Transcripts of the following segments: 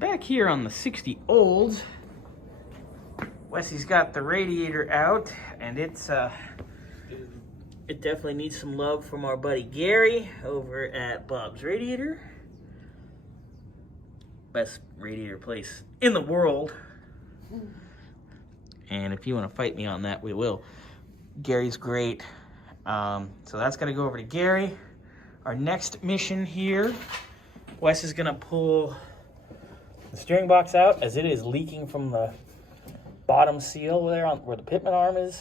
back here on the 60 Olds, Wesley's got the radiator out, and it definitely needs some love from our buddy Gary over at Bob's Radiator. Best radiator place in the world. And if you want to fight me on that, we will. Gary's great. So that's got to go over to Gary. Our next mission here, Wes is going to pull the steering box out as it is leaking from the bottom seal there on where the pitman arm is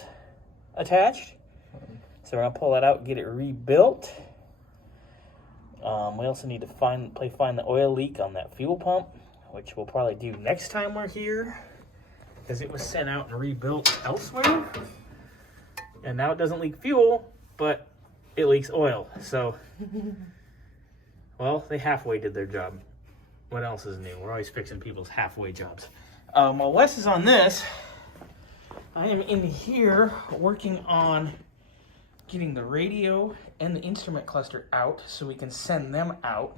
attached. So we're going to pull that out and get it rebuilt. We also need to find the oil leak on that fuel pump, which we'll probably do next time we're here, because it was sent out and rebuilt elsewhere. And now it doesn't leak fuel, but it leaks oil. So, well, they halfway did their job. What else is new? We're always fixing people's halfway jobs. While Wes is on this, I am in here working on getting the radio and the instrument cluster out so we can send them out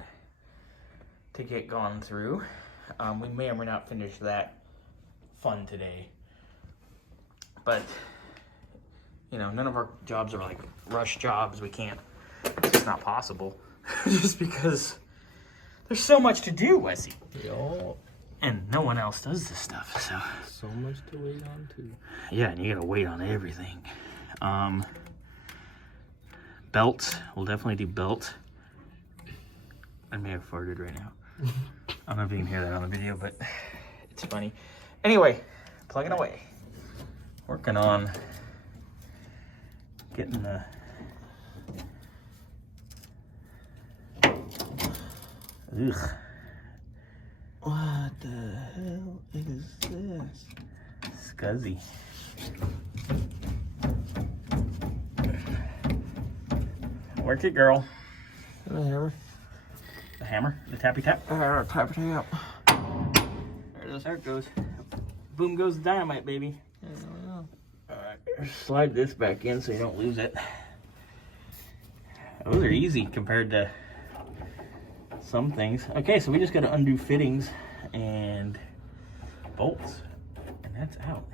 to get gone through. We may or may not finish that fun today. But, you know, none of our jobs are like rush jobs. We can't. It's just not possible. Just because there's so much to do, Wesley. Yo. And no one else does this stuff, so. So much to wait on, too. Yeah, and you gotta wait on everything. Belts, we'll definitely do belt. I may have farted right now. I don't know if you can hear that on the video, but it's funny. Anyway, plugging away. Working on getting the ugh. What the hell is this? Scuzzy. Work it, girl. The hammer. The hammer? The tappy tap? The hammer, tap tap. There it goes. Boom goes the dynamite, baby. Yeah. Alright, slide this back in so you don't lose it. Those are easy compared to some things. Okay, so we just gotta undo fittings and bolts, and that's out.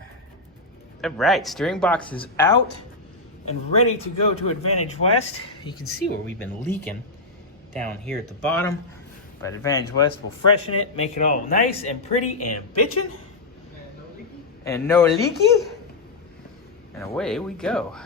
Alright, steering box is out and ready to go to Advantage West. You can see where we've been leaking down here at the bottom. But Advantage West will freshen it, make it all nice and pretty and bitchin'. And no leaky. And away we go.